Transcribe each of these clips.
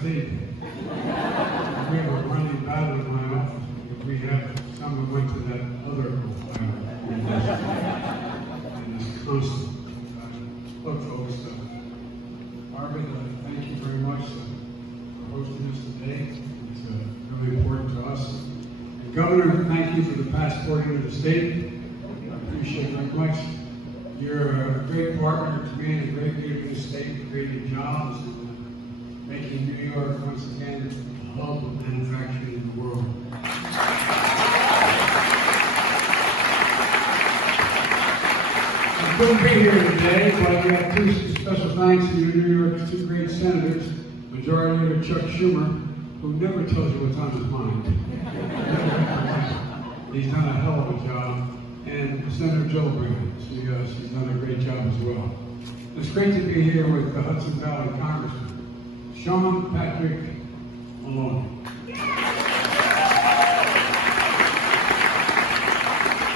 State. We have a running battle in my office. We have someone went to that other Ohio University. And it's constant. Look, folks, Margaret, thank you very much for hosting us today. It's really important to us. And Governor, thank you for the past 4 years of the state. I appreciate it very much. You're a great partner to me and a great leader in the state, creating jobs and making New York once again the hub of manufacturing in the world. I couldn't be here today, but we have two special thanks to you, New York's two great senators, Majority Leader Chuck Schumer, who never tells you what's on his mind. He's done a hell of a job. And Senator Joe Brand, she's done a great job as well. It's great to be here with the Hudson Valley Congressman, Sean Patrick Maloney.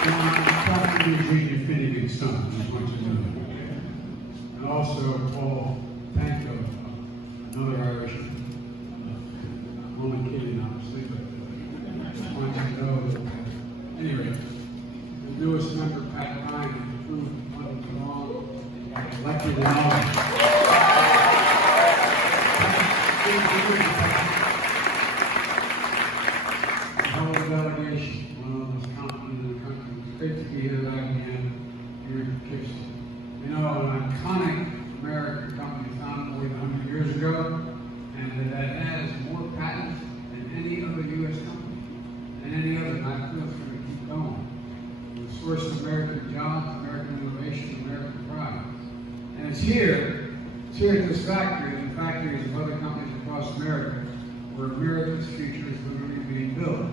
Sean, probably Junior Finnegan's son, as much as know. And also Paul Tanko, another Irishman. I'm only kidding, obviously, but I just want you to know that, anyway, the newest member, Pat Ryan, who proved wrong, elected in August. The whole delegation, one of the most competent in the country. It's great to be here back again here in Poughkeepsie. You know, an iconic American company founded more than 100 years ago, and that has more patents than any other U.S. company, and any other, and I feel it's going to keep going. The source of American jobs, American innovation, American pride. And it's here at this factory, and factories of other companies across America, where America's future is literally being built.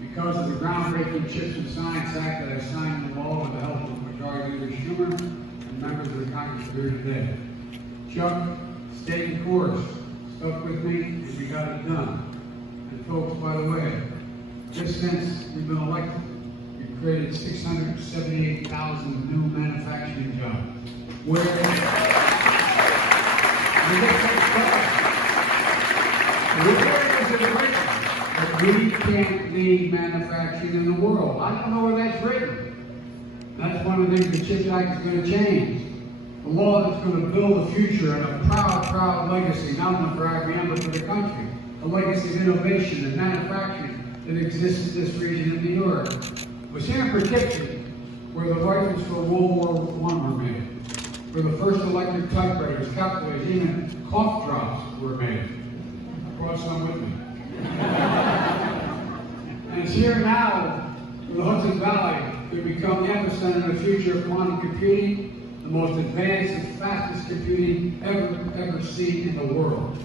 Because of the groundbreaking Chips and Science Act that I signed into law with the help of Majority Leader Schumer and members of the Congress here today. Chuck stayed the course, stuck with me, and we got it done. And folks, by the way, just since we've been elected, we've created 678,000 new manufacturing jobs. Where we can't lead manufacturing in the world. I don't know where that's written. That's one of the things the CHIPS Act is going to change. A law that's going to build a future and a proud legacy, not only for IBM, but for the country. A legacy of innovation and manufacturing that exists in this region of New York. It was here in Poughkeepsie where the rifles for World War I were made, where the first electric typewriters, calculators, even cough drops were made. I brought some with me. And it's here now, in the Hudson Valley, to become the epicenter of the future of quantum computing, the most advanced and fastest computing ever seen in the world.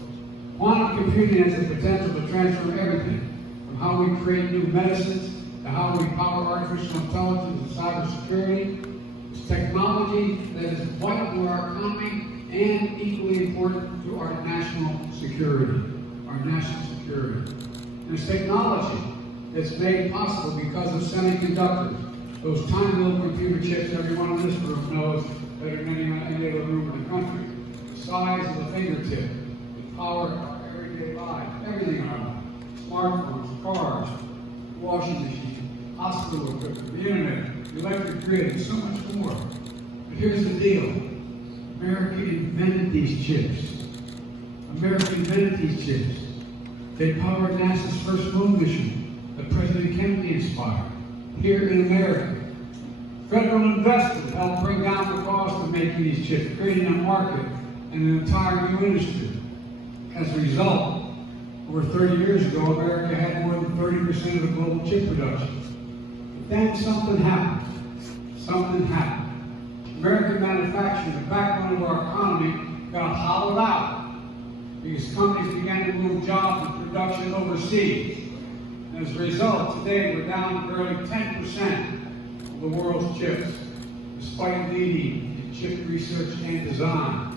Quantum computing has the potential to transform everything, from how we create new medicines, to how we power artificial intelligence and cybersecurity. It's technology that is vital to our economy and equally important to our national security. And it's technology that's made possible because of semiconductors, those tiny little computer chips everyone in this room knows better than any other room in the country. The size of the fingertip, the power of our everyday lives, everything in our lives. Smartphones, cars, washing machines, hospital equipment, the internet, the electric grid, and so much more. But here's the deal. America invented these chips. They powered NASA's first moon mission that President Kennedy inspired here in America. Federal investors helped bring down the cost of making these chips, creating a market and an entire new industry. As a result, over 30 years ago, America had more than 30% of the global chip production. But then something happened. American manufacturing, the backbone of our economy, got hollowed out because companies began to move jobs and production overseas. And as a result, today we're down to barely 10% of the world's chips, despite leading in chip research and design.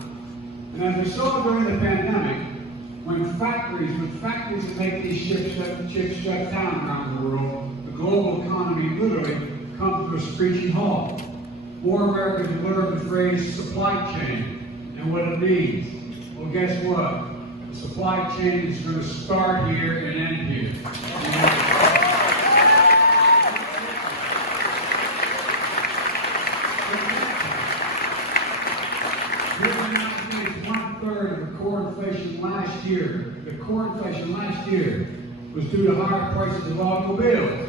And as we saw during the pandemic, when factories that make these chips shut down around the world, the global economy literally comes to a screeching halt. More Americans have learned the phrase supply chain and what it means. Well, guess what? The The supply chain is going to start here and end here. One-third of the core inflation last year. The core inflation last year was due to higher prices of automobiles.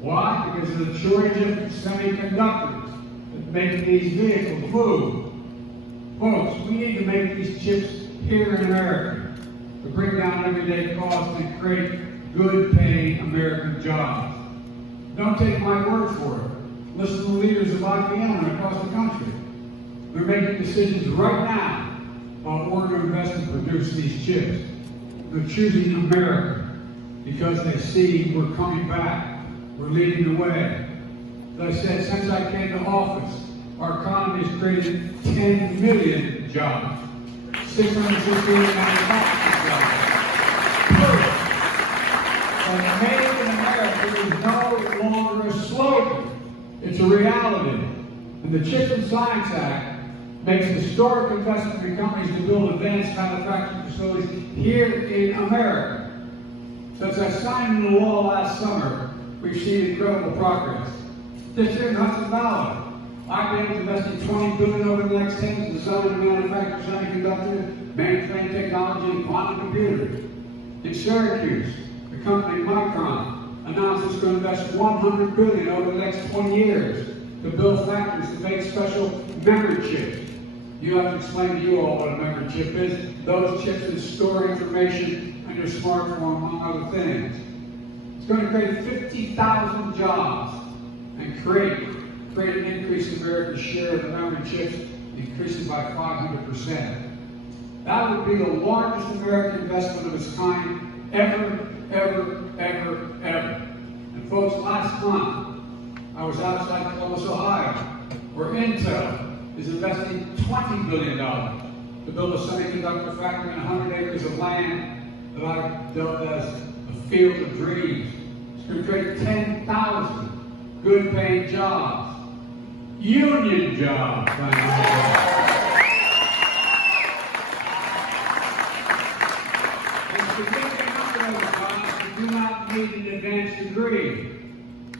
Why? Because of the shortage of semiconductors that make these vehicles move. Folks, we need to make these chips here in America to bring down everyday costs and create good-paying American jobs. Don't take my word for it. Listen to the leaders of IBM across the country. They're making decisions right now on where to invest and produce these chips. They're choosing America because they see we're coming back. We're leading the way. As I said, since I came to office, our economy has created 10 million jobs, 668 manufacturing jobs. And made in America is no longer a slogan. It's a reality. And the Chips and Science Act makes historic investment in companies to build advanced manufacturing facilities here in America. Since I signed into law last summer, we've seen incredible progress. This year in Hudson Valley, IBM is investing $20 billion over the next 10 years to design and manufacture semiconductor, mainframe technology, and quantum computers. In Syracuse, the company Micron announced it's going to invest $100 billion over the next 20 years to build factories to make special memory chips. You have to explain to you all what a memory chip is. Those chips that store information on your smartphone, among other things. It's going to create 50,000 jobs and create an increase in America's share of the memory chips, increasing by 500%. That would be the largest American investment of its kind ever. And folks, last month, I was outside Columbus, Ohio, where Intel is investing $20 billion to build a semiconductor factory on 100 acres of land that I've dubbed as a field of dreams. It's going to create 10,000 good-paying jobs, union jobs. You do not need an advanced degree.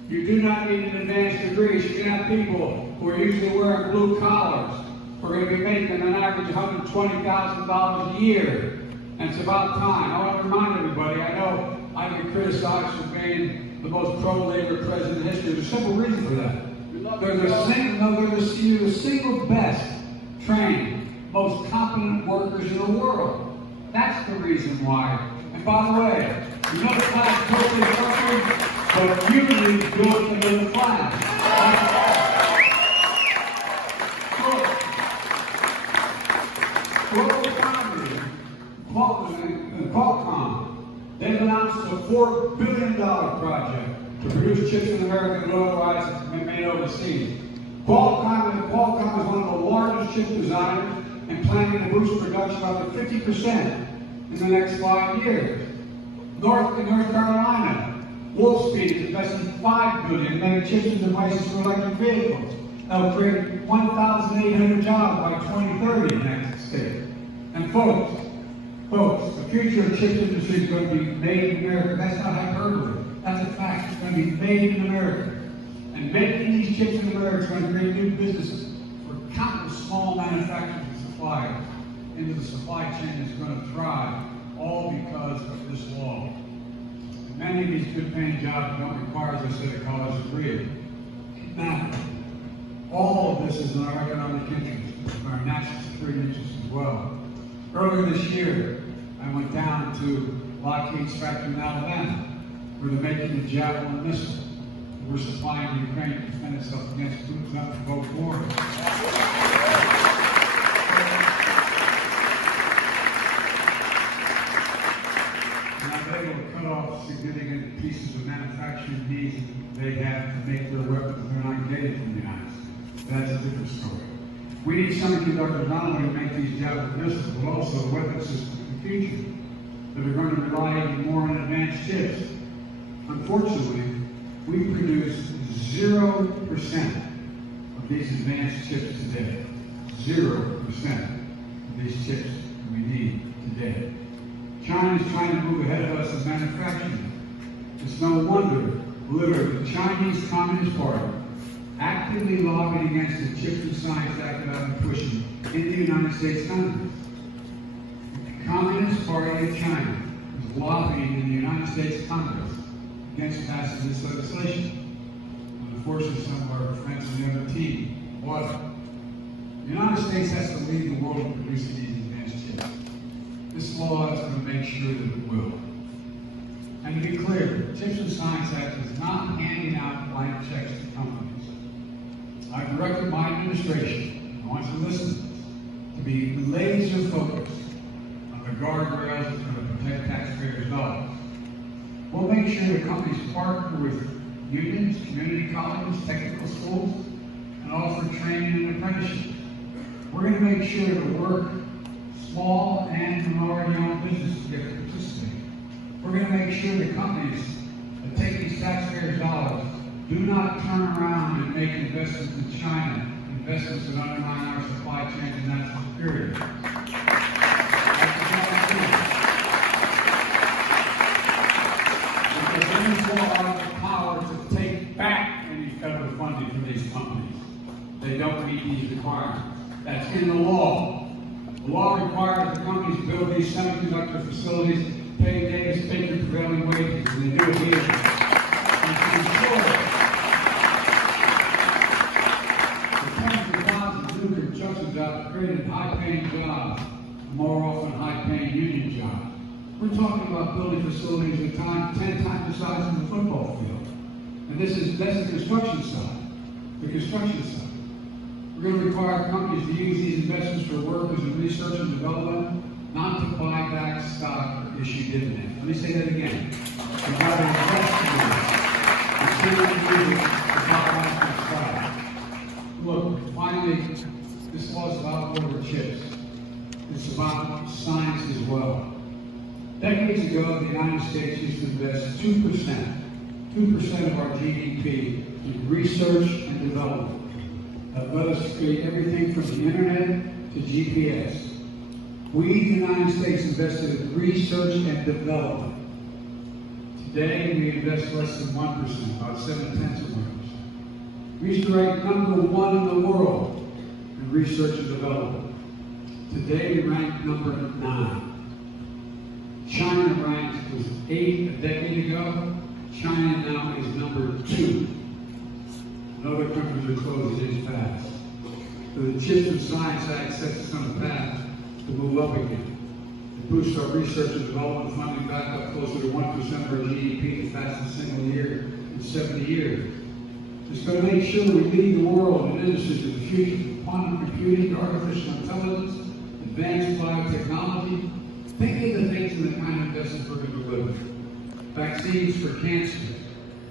You do not need an advanced degree. So you can have people who are usually wearing blue collars who are going to be making an average $120,000 a year. And it's about time. I want to remind everybody, I know I've been criticized for being the most pro-labor president in history. There's a simple reason for that. They're the single best trained, most competent workers in the world. That's the reason why. And by the way, you know the flag totally suffering, but unions built into the flag. Global Foundry, Poughkeepsie, they've announced a $4 billion project to produce chips in America that otherwise have been made overseas. Poughkeepsie is one of the largest chip designers and planning to boost production up to 50% in the next 5 years. North Carolina, Wolfspeed is investing $5 billion in making chips and devices for electric vehicles. That will create 1,800 jobs by 2030 in that state. And folks, the future of chips industry is going to be made in America. That's not hyperbole. That's a fact. It's going to be made in America. And making these chips in America is going to create new businesses for countless small manufacturers and suppliers into the supply chain that's going to thrive, all because of this law. And many of these good-paying jobs don't require, as I said, a college degree. Now, all of this is in our economic interest, in our national security interest as well. Earlier this year, I went down to Lockheed's factory in Alabama, where they're making the Javelin missile. We're supplying Ukraine to defend itself against troops up to both borders. And I'm able to cut off significant pieces of manufacturing needs they have to make their weapons that are not getting from the United States. That's a different story. We need semiconductors not only to make these Javelin missiles, but also weapon systems in the future that are going to rely even more on advanced chips. Unfortunately, we produce 0% of these advanced chips today. 0% of these chips we need today. China is trying to move ahead of us in manufacturing. It's no wonder, literally, the Chinese Communist Party actively lobbied against the Chips and Science Act that I've been pushing in the United States Congress. The Communist Party of China is lobbying in the United States Congress against passing this legislation. Unfortunately, some of our friends on the other team bought it. The United States has to lead the world in producing these advanced chips. This law is going to make sure that it will. And to be clear, the Chips and Science Act is not handing out blank checks to companies. I've directed my administration, I want you to listen to this, to be laser focused on the guardrails that are going to protect taxpayers' dollars. We'll make sure the companies partner with unions, community colleges, technical schools, and offer training and apprenticeship. We're going to make sure to work small and minority-owned businesses get to participate. We're going to make sure the companies that take these taxpayers' dollars do not turn around and make investments in China, investments that undermine our supply chain and national security. Because these laws have the power to take back any federal funding from these companies. They don't meet these requirements. That's in the law. The law requires the companies build these semiconductor facilities, pay Davis Baker prevailing wages, and they do it here. And to ensure new construction jobs created high-paying jobs, more often high-paying union jobs. We're talking about building facilities that are 10 times the size of the football field. And that's the construction side. The construction side. We're going to require companies to use these investments for workers in research and development, not to buy back stock or issue dividends. Let me say that again. We've got to invest in this. Continue to use it to buy back stock. Look, finally, this law is about more chips. It's about science as well. Decades ago, the United States used to invest 2% of our GDP in research and development. That let us create everything from the internet to GPS. We, the United States, invested in research and development. Today, we invest less than 1%, about 0.7%. We used to rank number 1 in the world in research and development. Today we rank number 9. China was 8 a decade ago. China now is number 2. And other countries are closing as fast. So the Chips and Science Act sets us on a path to move up again. It boosts our research and development funding back up closer to 1% of our GDP, the fastest single year in 70 years. It's going to make sure we lead the world in industries of the future, quantum computing, artificial intelligence, advanced biotechnology. Think of the things and the kind of investments we're going to deliver. Vaccines for cancer,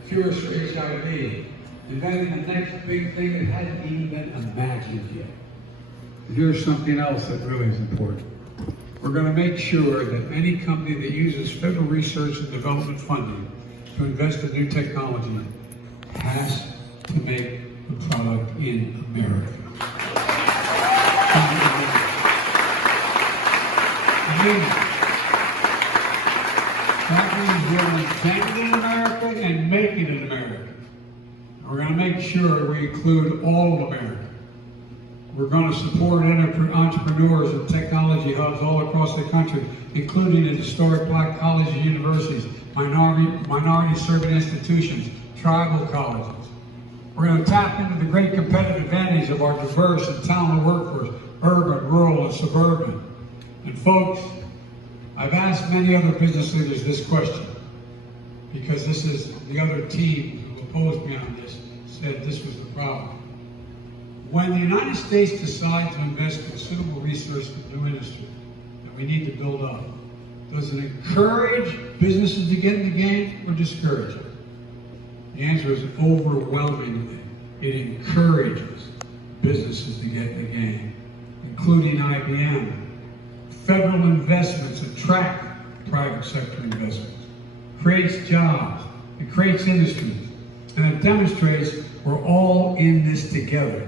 cures for HIV, inventing the next big thing that hadn't even been imagined yet. Here's something else that really is important. We're going to make sure that any company that uses federal research and development funding to invest in new technology has to make the product in America. That means we'll invent it in America and make it in America. We're going to make sure we include all of America. We're going to support entrepreneurs and technology hubs all across the country, including in historic black colleges and universities, minority-serving institutions, tribal colleges. We're going to tap into the great competitive advantage of our diverse and talented workforce, urban, rural, and suburban. And folks, I've asked many other business leaders this question, because this is the other team who opposed me on this, said this was the problem. When the United States decides to invest considerable resources in new industry that we need to build up, does it encourage businesses to get in the game or discourage them? The answer is overwhelmingly, it encourages businesses to get in the game, including IBM. Federal investments attract private sector investments, creates jobs, it creates industries, and it demonstrates we're all in this together.